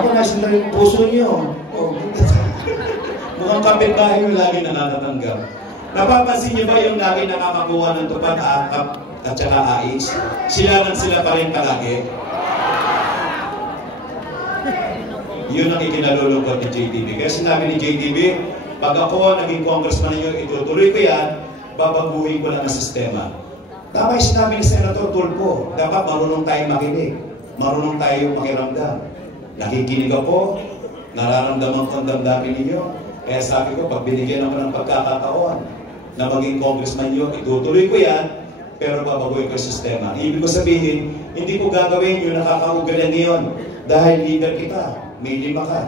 Ako nasa yung puso niyo. Oh. Mukhang kapitbahay yung lagi nakakatanggap. Napapansin niyo ba yung lagi nakakakuha ng tupad, akap, at saka ais? Sila pa rin palagi. Yun ang ikinalulungkot ni JTB. Kaya sinabi ni JTB, pag ako naging congressman ninyo, itutuloy ko yan, babaguhin ko lang ang sistema. Tama yung sinabi ni Senator Tulfo, dapat marunong tayo makinig, marunong tayo makiramdam. Nakikinig ako, nararamdaman ko ang damdamin ninyo. Kaya sabi ko, pag binigyan ako ng pagkakataon na maging congressman nyo, itutuloy ko yan, pero babaguhin ko yung sistema. Ibig ko sabihin, hindi ko gagawin yung nakakaugalan ngayon dahil leader kita. May 5 ka.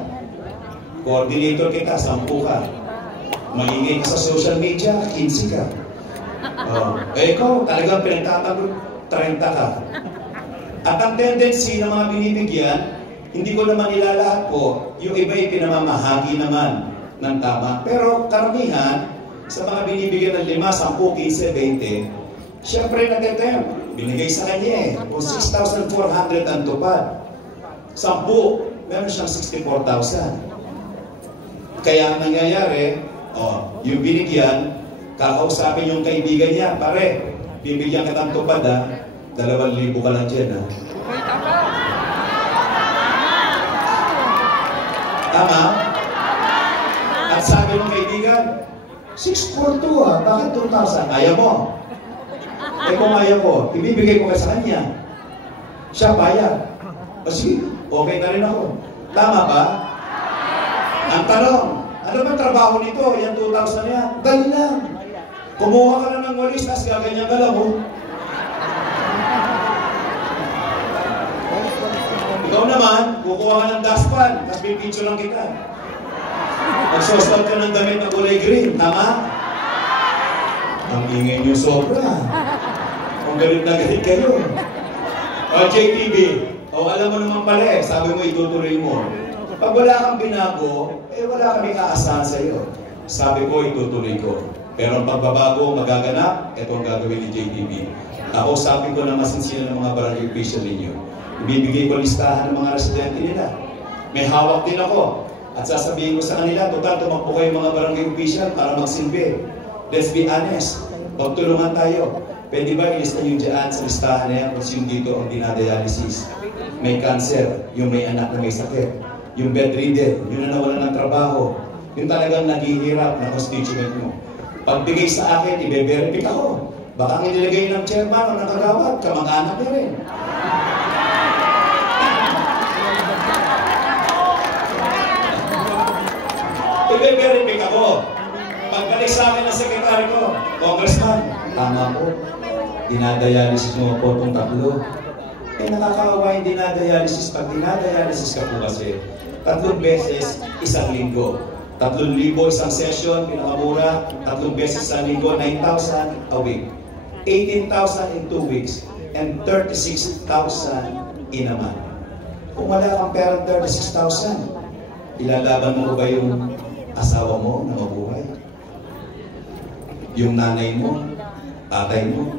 Coordinator kita, 10 ka. Maingay ka sa social media, 15 ka. Ikaw, talagang pinagtatagod, 30 ka. At ang tendency ng mga binibigyan, hindi ko naman ilalahat po, yung iba ay pinamamahagi naman ng tama. Pero karamihan, sa mga binibigyan ng 5, 10, 15, 20, siyempre nag-attempt. Binigay sa kanya eh. Kung 6,400 ang tupad. 10, meron siyang 64,000. Kaya ang nangyayari, yung binigyan, kakausapin yung kaibigan niya, pare, bibigyan ka ng tupad 2,000 ka lang dyan Tama? At sabi ng kaibigan, 642 bakit 2,000? Ayaw mo. Kung ayaw ko, ibibigay ko sa kanya. Siya payag. Sige, okay na rin ako. Tama ba? Ang tanong, ano ba trabaho nito? Yan 2,000 yan. Dali lang. Kumuha ka na ng walis, tapos gaganyan ka lang. Ikaw naman, kukuha ka ng dustpan, tapos pipicture lang kita. Magsosot ka ng damit na kulay green. Tama? Ang ingay niyo sobra. Kung galit na galit kayo. JTB, alam mo naman pala sabi mo itutuloy mo. Pag wala kang binago, wala kaming aasahan sa iyo. Sabi ko, itutuloy ko. Pero ang pagbabago magaganap, ito ang gagawin ni JTB. Ako, sabi ko na masinsinan ng mga barangay official ninyo. Ibibigay ko listahan ng mga residente nila. May hawak din ako. At sasabihin ko sa kanila, total, tumakbo kayo mga barangay official para magsilbi. Let's be honest. Pagtulungan tayo. Pwede ba ilista nyo dyan sa listahan na yan kung sino dito ang dinadialysis? May cancer, yung may anak na may sakit, yung bedridden, yung nawalan ng trabaho, yung talagang naghihirap na constituent mo. Pagbigay sa akin, ibe-verify ako. Baka ang inilagay ng chairman o ng kagawad, kamag-anak niya rin. Ibe-verify ako. Pagbalik sa akin ng sekretary ko, Congressman, tama po. Dinadialysis mo po itong 3. Nakakawa yung dinadialysis. Pag dinadialysis ka po kasi, 3 beses, 1 linggo. 3,000 isang session, pinakamura. 3 beses isang linggo, 9,000 a week. 18,000 in 2 weeks. And 36,000 in a month. Kung wala kang perang 36,000, ilalaban mo ba yung asawa mo na mabuhay? Yung nanay mo, tatay mo,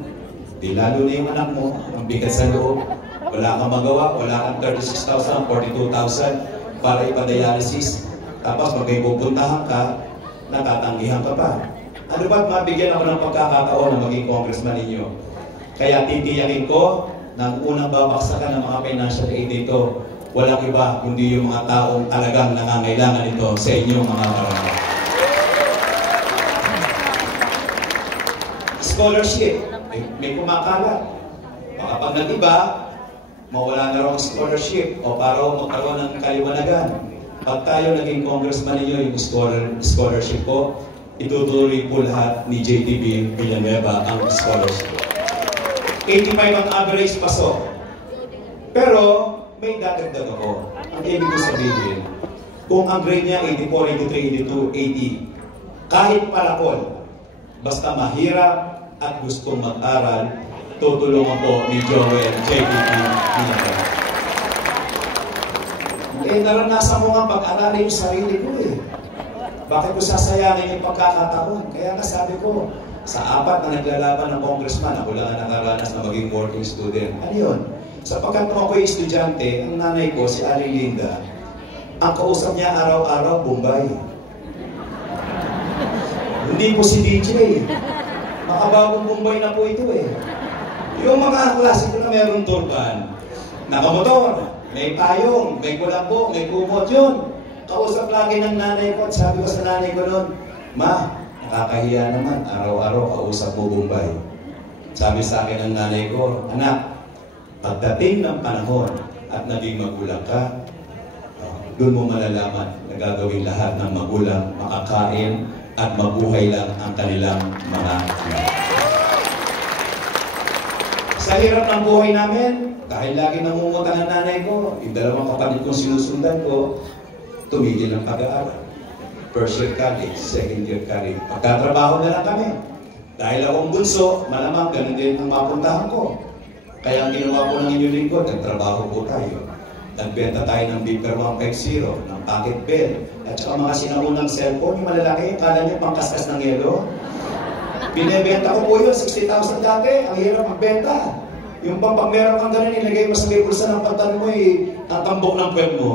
lalo na yung anak mo, ang bigat sa loob, wala kang magawa, wala kang 36,000, 42,000 para ipadialysis. Tapos magpupuntahan ka, natatanggihan ka pa. Ano ba't mabigyan ako ng pagkakataon na maging congressman ninyo? Kaya titiyakin ko na unang babaksakan ng mga financial aid dito, walang iba kundi yung mga taong talagang nangangailangan ito sa inyong mga barangay. Scholarship, may kumakalat. Baka pag nag-iba, mawala na raw ang scholarship o para magkaroon ng kaliwanagan. Pag tayo naging congressman ninyo, yung scholarship po, itutuloy po lahat ni JTB Villanueva ang scholarship. 85 ang average pasok. Pero, may dadagdag ako. Ang ibig ko sabihin, kung ang grade niya 84, 83, 82, 80, kahit palakol, basta mahirap at gustong mag-aral, tutulungan po ni Joel JTB Villanueva. Naranasan ko nga pag-aralin yung sarili ko Bakit ko sasayangin yung pagkakataon? Kaya nga sabi ko, sa 4 na naglalaban ng congressman, ako lang ang nakaranas na maging working student. Ano yun? Sapagkat nung ako'y estudyante, ang nanay ko, si Ali Linda, Ang kausap niya araw-araw, Bombay. Hindi po si DJ. Makabagong Bombay na po ito eh. Yung mga klase ko na mayroong turban, nakamotor, may payong, may kulambo, may kumot yun. Kausap lagi ng nanay ko at sabi ko sa nanay ko noon, Ma, nakakahiya naman, araw-araw kausap mo Bombay. Sabi sa akin ng nanay ko, anak, pagdating ng panahon at naging magulang ka, doon mo malalaman na gagawin lahat ng magulang, makakain at mabuhay lang ang kanilang mga anak. Sa hirap ng buhay namin, dahil lagi namumutang ang nanay ko, yung dalawang kapatid kong sinusundan ko, tumigil ang pag-aaral. First year college, second year college. Pagkatrabaho na lang kami. Dahil akong bunso, malamang ganun din ang mapuntahan ko. Kaya ang ginawa ko ng inyong lingkod, nagtrabaho po tayo. Nagbenta tayo ng Beeper 150, ng Pocket Bell, at saka mga sinaunang cellphone, yung malalaki, kala niyo pangkaskas ng yelo. Binebenta ko po yun, 60,000 dati, ang hirap magbenta. Yung pag meron kang ganun, ilagay mo sa may bulsa ng pantalon mo, tatambok ng puwet mo.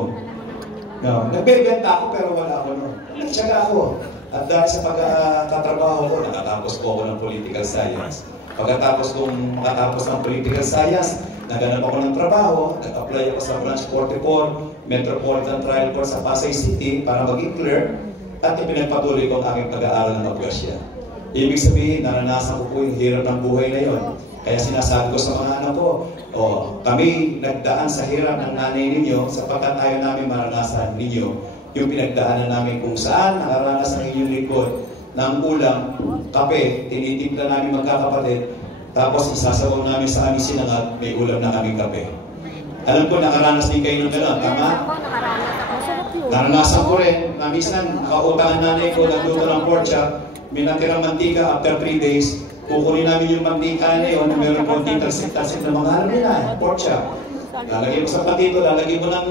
No, nagbebenta ako pero wala ako nun. Nagtsaga ako. At dahil sa pagkatrabaho ko, nakatapos po ako ng political science. Pagkatapos kong makatapos ng political science, naganap ako ng trabaho, nag-apply ako sa Branch 44, Metropolitan Trial Court sa Pasay City para maging clerk, at ipinagpatuloy ko ang aking pag-aaral ng abogacía. Ibig sabihin, naranasan ko po yung hirap ng buhay na yon. Kaya sinasabi ko sa mga anak ko, kami nagdaan sa hirap ng nanay ninyo sapagkat ayaw namin maranasan ninyo yung pinagdaanan namin kung saan nakaranas ang inyong likod ng ulam, kape, tinitimpla namin magkakapatid, tapos isasabaw namin sa aming sinangag, may ulam na kaming kape. Alam ko, nakaranas din kayo ng gano'n, tama? Naranasan ko rin, na minsan nakautangan nanay ko, nagluto ng pork chop, may natirang mantika after 3 days, kukunin namin yung mantika na yun, meron konting talsik-talsik na mga ano nila, pork chop. Lalagay mo sa platito, lalagay mo ng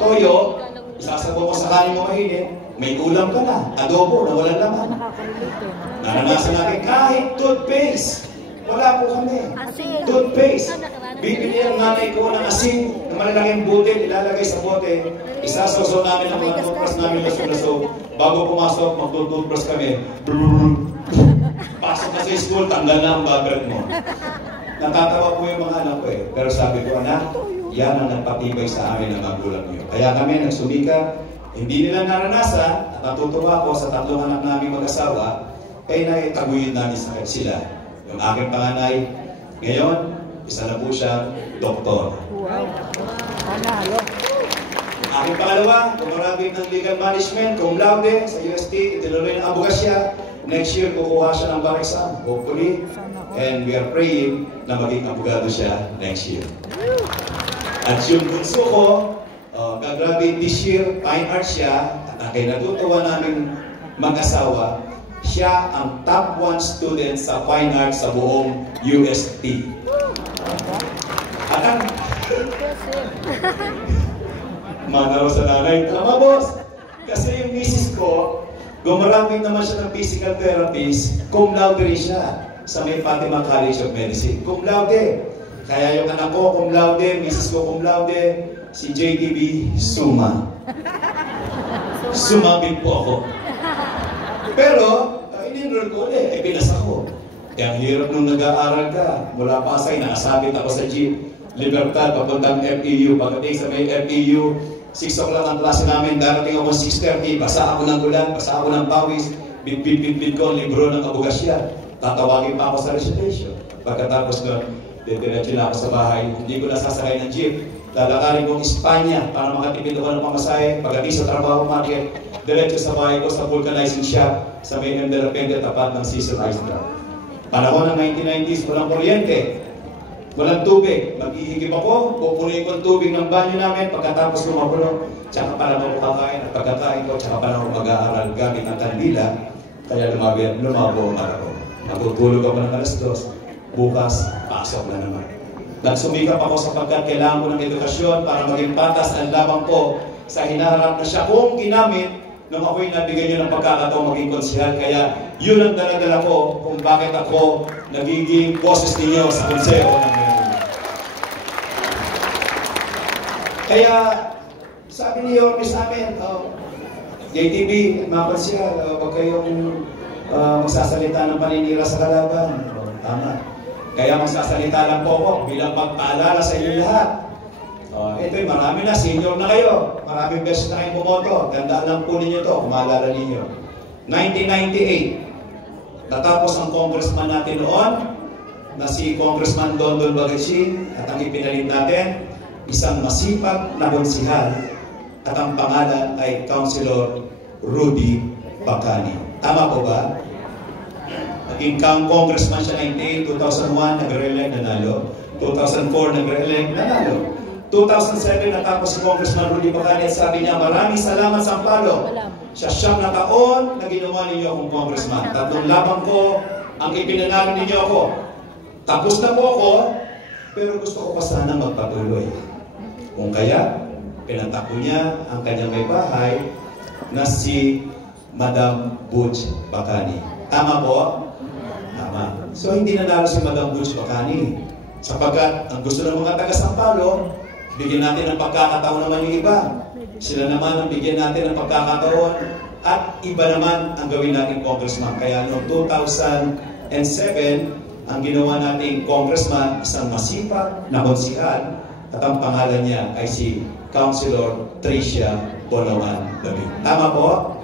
toyo, isasabaw mo sa kanin mo mainit, may ulam ka na, adobo na walang laman. Naranasan natin kahit toothpaste. Wala po kami. Toothpaste. Bibili ang nanay ko ng asin na malalaking butil, ilalagay sa bote. Isasaw namin ang mga toothbrush namin laso-laso. Bago pumasok, magtutoothbrush kami. Pasok na sa school, tanggal na ang bagat mo. Natatawa po yung mga anak ko eh. Pero sabi ko, anak, yan ang nagpatibay sa amin ng magulang niyo. Kaya kami nagsumika, hindi nila naranasan, at natutuwa ko sa 3 anak namin mag-asawa, kaya naitaguyod namin sa sila. Yung aking panganay, ngayon, isa na po siya, doktor. Yung aking pangalawa, gumagraduate ng legal management, cum laude, sa UST, itinuloy ng abogacía. Next year, kukuha siya ng bar exam, hopefully. And we are praying na maging abogado siya next year. At yung bunso ko, gagraduate this year, fine arts siya, at kaya natutuwa namin mag-asawa, siya ang top 1 student sa fine arts sa buong UST. At ang manaraw sa nanay, tama boss! Kasi yung misis ko, gumaraming naman siya ng physical therapist, cum laude rin siya sa May Fatima College of Medicine. Cum laude. Kaya yung anak ko, cum laude, misis ko, cum laude, si JTB, suma. Sumabit po ako. Pero, in-enroll ko ulit, pinasa ko. Kaya ang hirap nung nag-aaral ka. Mula Pasay, nakasabit ako sa jeep. Libertad, papuntang FEU. Pagdating sa may FEU, 6 o'clock ang klase namin, darating ako 6:30, basa ako ng ulan, basa ako ng pawis, bit ko ang libro ng abogacía. Tatawagin pa ako sa recitation. Pagkatapos nun, diretso na ako sa bahay, hindi ko nasasakay ng jeep. Lalakarin kong Espanya para makatipid ako ng pamasahe. Pagdating sa trabaho market, diretso sa bahay ko sa vulcanizing shop sa may Enderapende tapat ng Cecil Island. Panahon ng 1990s, walang kuryente, walang tubig. Maghihigip ako, pupunuin ko ang tubig ng banyo namin. Pagkatapos ko mapuno, tsaka pala ako kakain. At pagkakain ko, tsaka pala ako mag-aaral gamit ang kandila. Kaya lumabo ang araw. Natutulog ako ng alas 2. Bukas, pasok na naman. Nagsumikap ako sapagkat kailangan ko ng edukasyon para maging patas ang labang ko sa hinaharap na siya kong ginamit nung ako'y nabigyan niyo ng pagkakataon maging konsehal. Kaya yun ang dala-dala ko kung bakit ako nagiging boses ninyo sa konseho ng Manila. Kaya Sabi ni Yorme sa amin, JTB, mapal siya, huwag kayong magsasalita ng paninira sa kalaban. Tama. Kaya magsasalita lang po ako bilang pagpaalala sa inyo lahat. Ito'y marami na, senior na kayo. Maraming beses na kayong bumoto. Gandaan lang po ninyo ito, kung maalala ninyo. 1998, natapos ang congressman natin noon, na si Congressman Dondon Bagasin, at ang ipinalit natin, isang masipag na konsihal, at ang pangalan ay Councilor Rudy Bacani. Tama po ba? Naging congressman siya 98, 2001, nagre-elect, nanalo. 2004, nagre-elect, nanalo. 2007, natapos si Congressman Rudy Bacani at sabi niya, maraming salamat sa Sampalo. Sa 9 na taon na ginawa ninyo akong congressman. 3 labang ko ang ipinanalo ninyo ako. Tapos na po ako, pero gusto ko pa sana magpatuloy. Kung kaya, pinatakbo niya ang kanyang may bahay na si Madam Butch Bacani. Tama po? Tama. So hindi nanalo si Madam Butch Bacani. Sapagkat ang gusto ng mga taga-Sampalo, bigyan natin ng pagkakataon naman yung iba. Sila naman ang bigyan natin ng pagkakataon at iba naman ang gawin natin congressman. Kaya noong 2007, ang ginawa nating congressman, isang masipag na konsihal at ang pangalan niya ay si Councilor Tricia Bonoan David. Tama po?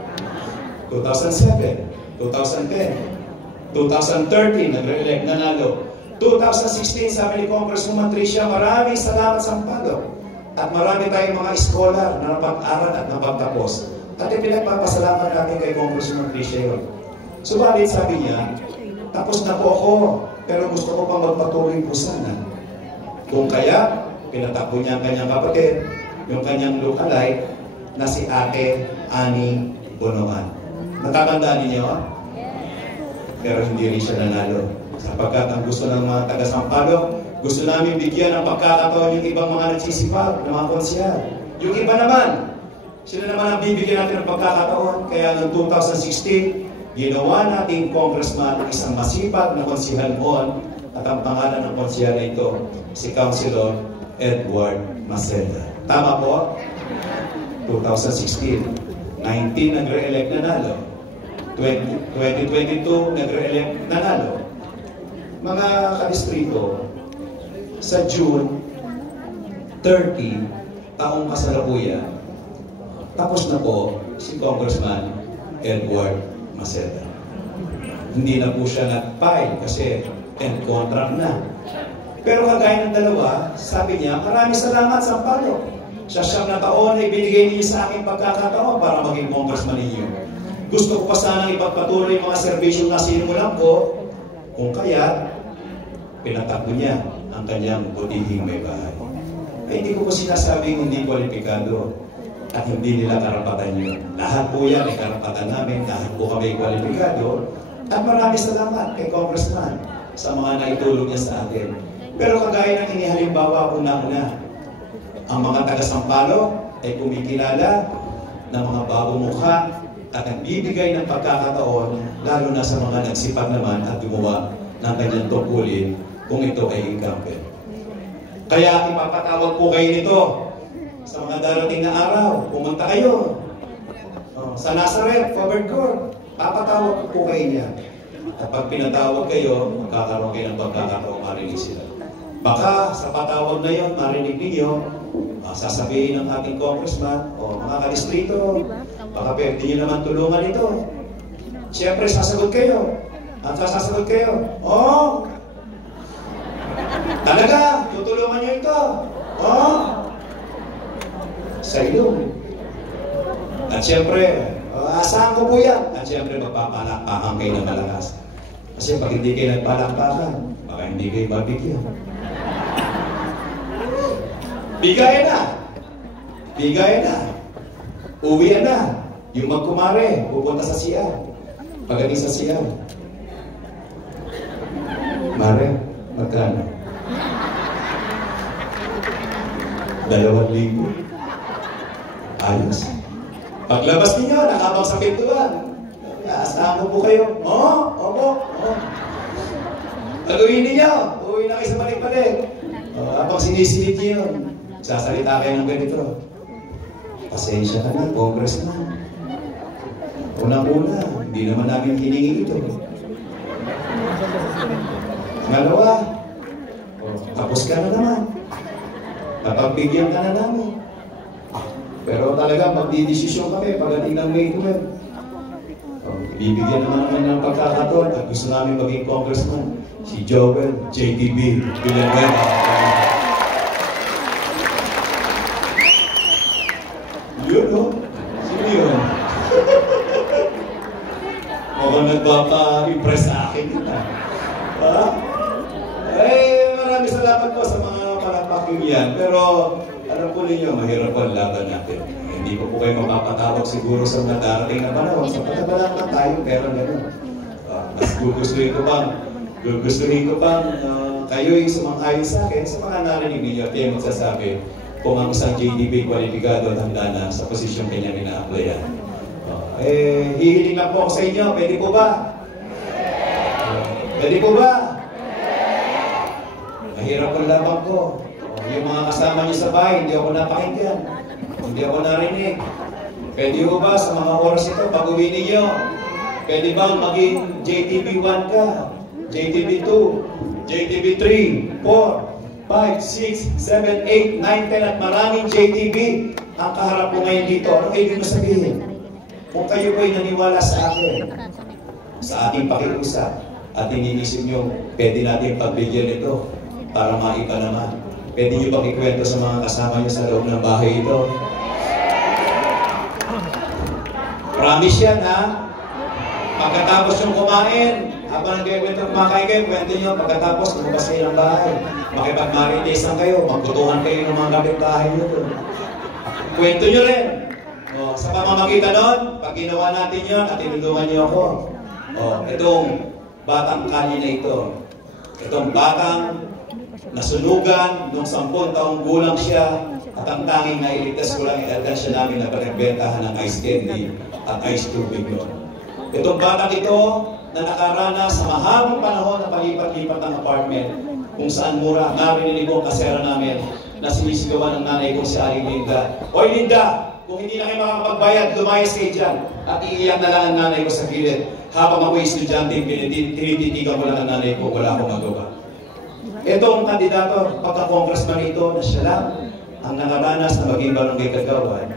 2007, 2010, 2013, nagre-elect, nanalo. 2016, sabi ni Congresswoman Tricia, maraming salamat sa Sampalo. At marami tayong mga scholar na napag-aral at napagtapos. At pinagpapasalamat natin kay Congresswoman Tricia yun. Subalit, sabi niya, tapos na po ako, pero gusto ko pang magpatuloy po sana. Kung kaya, pinatakbo niya ang kanyang kapatid, yung kanyang lookalike, na si Ate Annie Bonoan. Natatandaan ninyo? Pero hindi rin siya nanalo. Sapagkat ang gusto ng mga taga-Sampalo, gusto namin bigyan ng pagkakataon yung ibang mga nagsisipag, ng mga konsihal. Yung iba naman, sila naman ang bibigyan natin ng pagkakataon. Kaya noong 2016, ginawa natin congressman isang masipag na konsihal noon at ang pangalan ng konsihal na ito, si Councilor Edward Maceda. Tama po? 2016, 19 nagre-elect nanalo. 2022 nagre-elect nanalo. Mga kadistrito, sa June 30, taong kasalukuyan, tapos na po si Congressman Edward Maceda. Hindi na po siya nag-file kasi end contract na. Pero kagaya ng dalawa, sabi niya, maraming salamat sa Sampalo. Sa 9 na taon na ibinigay niyo sa aking pagkakataon para maging congressman ninyo. Gusto ko pa sanang ipagpatuloy mga servisyo na sinimulan ko. Kung kaya, pinatakbo niya ang kanyang butihing may bahay. Ay, hindi ko po sinasabing hindi kwalipikado at hindi nila karapatan yun. Lahat po yan ay karapatan namin, lahat po kami kwalipikado. At maraming salamat kay Congressman sa mga naitulong niya sa atin. Pero kagaya ng inihalimbawa ko na ang mga taga-Sampalo ay kumikilala ng mga bagong mukha at nagbibigay ng pagkakataon, lalo na sa mga nagsipag naman at gumawa ng kanyang tungkulin kung ito ay incumbent. Kaya ipapatawag po kayo nito sa mga darating na araw. Pumunta kayo sa Nazareth, Covered Court. Papatawag po kayo niya. At pag pinatawag kayo, magkakaroon kayo ng pagkakataon, marinig sila. Baka sa patawag na yun, marinig ninyo, sasabihin ng ating congressman o mga kadistrito, baka pwede nyo naman tulungan ito. Siyempre, sasagot kayo. At sasagot kayo, talaga, tutulungan nyo ito. Sa iyo. At siyempre, asahan ko po yan. At siyempre, magpapalakpakan kayo ng malakas. Kasi pag hindi kayo nagpalakpakan, baka hindi kayo mabigyan. Bigayan na. Bigayan na. Uwian na. Yung magkumare, pupunta sa siya. Pagdating sa siya. Mare, magkano? 2,000. Ayos. Paglabas niyo, nakabang sa pintuan. Asahan ko po kayo. Opo. Taluhin niyo. Uwi na kayo sa balik-balik. Habang sinisilip niyo yun, sasalita kayo ng ganito. Pasensya ka na, Congressman. Unang-una, hindi naman namin hiningi ito. Ngalawa, tapos ka na naman. Napagbigyan ka na namin. Pero talaga, magdidesisyon kami pagdating ng May 12. Ibibigyan naman ng pagkakataon at gusto namin maging congressman, si Joel JTB Villanueva. Yun, no? Sino yun? Mukhang nagpapa-impress sa akin yun, ha? Maraming salamat po sa mga palapaking yan. Pero, alam po ninyo, mahirap po ang laban natin. Hindi ko po kayo mapapatawag siguro sa mga darating na panahon. Sa pagkabalang na tayo, pero gano'n. Mas gugustuhin ko bang kayo'y sumang-ayon sa akin sa mga narinig ninyo at yung magsasabi kung ang isang JDB kwalipikado at handa na sa posisyon kanyang ina-applyan. Hihiling lang po ako sa inyo. Pwede po ba? Pwede po ba? Mahirap ang laban ko. Yung mga kasama niyo sa bahay, hindi ako napakinggan. Hindi ako narinig. Pwede ko ba sa mga oras ito, pag-uwi ninyo, pwede bang maging JTB 1 ka? JTB 2, JTB 3, 4, 5, 6, 7, 8, 9, 10, at maraming JTB ang kaharap ko ngayon dito. Ano ibig mo sabihin? Kung kayo po'y naniwala sa akin, sa ating pakiusap, at iniisip nyo, pwede natin pagbigyan ito para maiba naman. Pwede nyo bang ikwento sa mga kasama nyo sa loob ng bahay ito? Promise yan, ha? Pagkatapos yung kumain, habang nag-ikwento kumakain kayo, kwento nyo, pagkatapos lumabas kayo ng bahay. Makipag-maritisan kayo, magkutuhan kayo ng mga kapitbahay nyo doon. Kwento nyo rin. Sa pamamagitan nun, pag ginawa natin yun at tinulungan nyo ako, itong batang kanya na ito, itong batang nasunugan nung 10 taong gulang siya at ang tanging na iligtas ko lang i-alkansya namin na panagbentahan ng ice candy at ice tubig doon. Itong batang ito na nakaranas sa mahabang panahon na palipat-lipat ng apartment kung saan mura, narinig ko ang kasera namin na sinisigawan ng nanay kong si Aling Linda. Hoy Linda! Kung hindi na kayo makakapagbayad, lumayas kayo dyan. At iiyak na lang ang nanay ko sa gilid. Habang ako'y estudyante, tinititigan ko lang ang nanay ko, wala akong magawa. Itong kandidato, pagka-congressman ito, na siya lang ang nakaranas na maging barangay kagawad,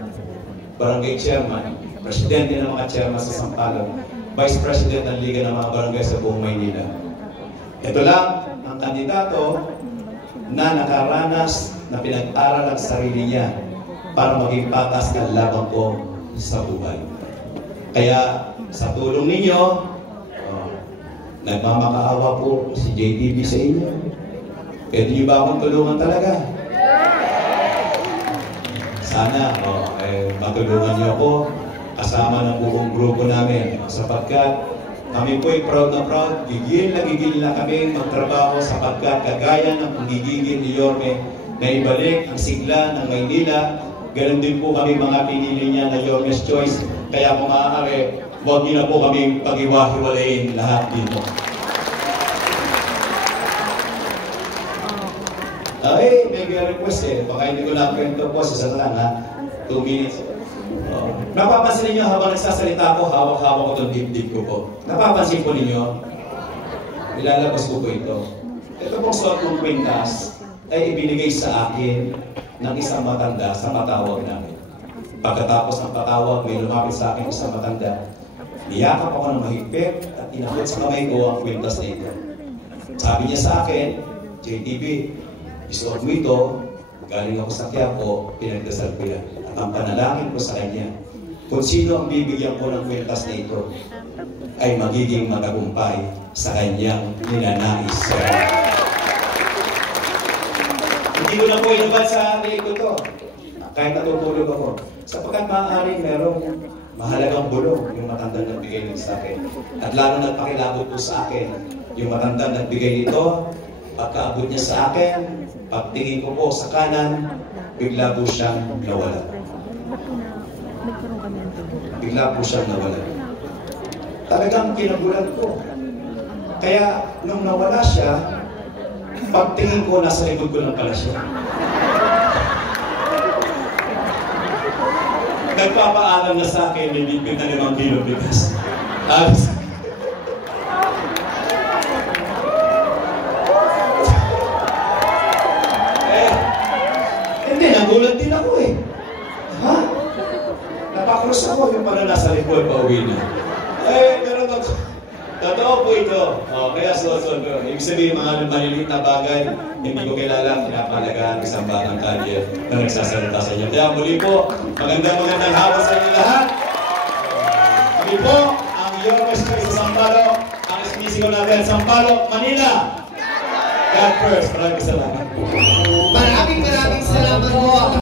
barangay chairman, presidente ng mga chairman sa Sampaloc, vice president ng Liga ng mga barangay sa buong Maynila. Ito lang ang kandidato na nakaranas na pinag-aral ang sarili niya para maging patas ang laban ko sa buhay. Kaya sa tulong ninyo, nagmamakaawa po si JTB sa inyo. Pwede niyo ba akong tulungan talaga? Sana matulungan niyo ako kasama ng buong grupo namin sapagkat kami po'y proud na proud, gigil na kami magtrabaho sapagkat kagaya ng pagigigil ni Yorme na ibalik ang sigla ng Maynila. Ganon din po kami mga pinili niya na Yorme's Choice. Kaya kung maaari, huwag niyo na po kami pag-iwa-hiwalayin lahat dito. May request baka hindi ko na-kwento po, isa lang ha, 2 minutes. Napapansin ninyo habang nagsasalita ako, hawak-hawak ko itong dibdib ko po. Napapansin po ninyo, ilalabas ko po ito. Ito pong suot kong kwintas ay ibinigay sa akin ng isang matanda sa patawag namin. Pagkatapos ng patawag, may lumapit sa akin isang matanda. Niyakap ako ng mahigpit at inabot sa kamay ko ang kwintas na ito. Sabi niya sa akin, JTB, isuot mo ito, galing ako sa Quiapo, pinagdasal ko yan. At ang panalangin ko sa kanya, kung sino ang bibigyan ko ng kwintas na ito, ay magiging matagumpay sa kanyang ninanais sa Hindi ko na po inubad sa akin ito. Kahit natutulog ako. Sapagkat maaaring merong mahalagang bulong yung matandang nagbigay nito sa akin. At lalo nagpakilabot po sa akin yung matandang nagbigay nito. Pagkaabot niya sa akin, pagtingin ko po sa kanan, bigla po siyang nawala. Bigla po siyang nawala. Talagang kinagulat ko. Kaya nung nawala siya, pagtingin ko, nasa likod ko lang pala siya. nagpapaalam na sa akin, may bigbit na 5 kilo bigas. Tapos, hindi, nagulat din ako eh. Ha? Napakros ako yung pala nasa likod, pauwi na. Pero totoo po ito. Kaya susunod ko. Ibig sabihin, mga maliliit na bagay, hindi ko kilala, pinapalagaan isang batang kalye na nagsasalita sa inyo. Kaya muli po, magandang hapon sa inyo lahat. Kami po, ang Your Best Choice sa Sampaloc, ang ismisigaw natin, Sampaloc, Manila. God first. Maraming salamat. Maraming salamat po.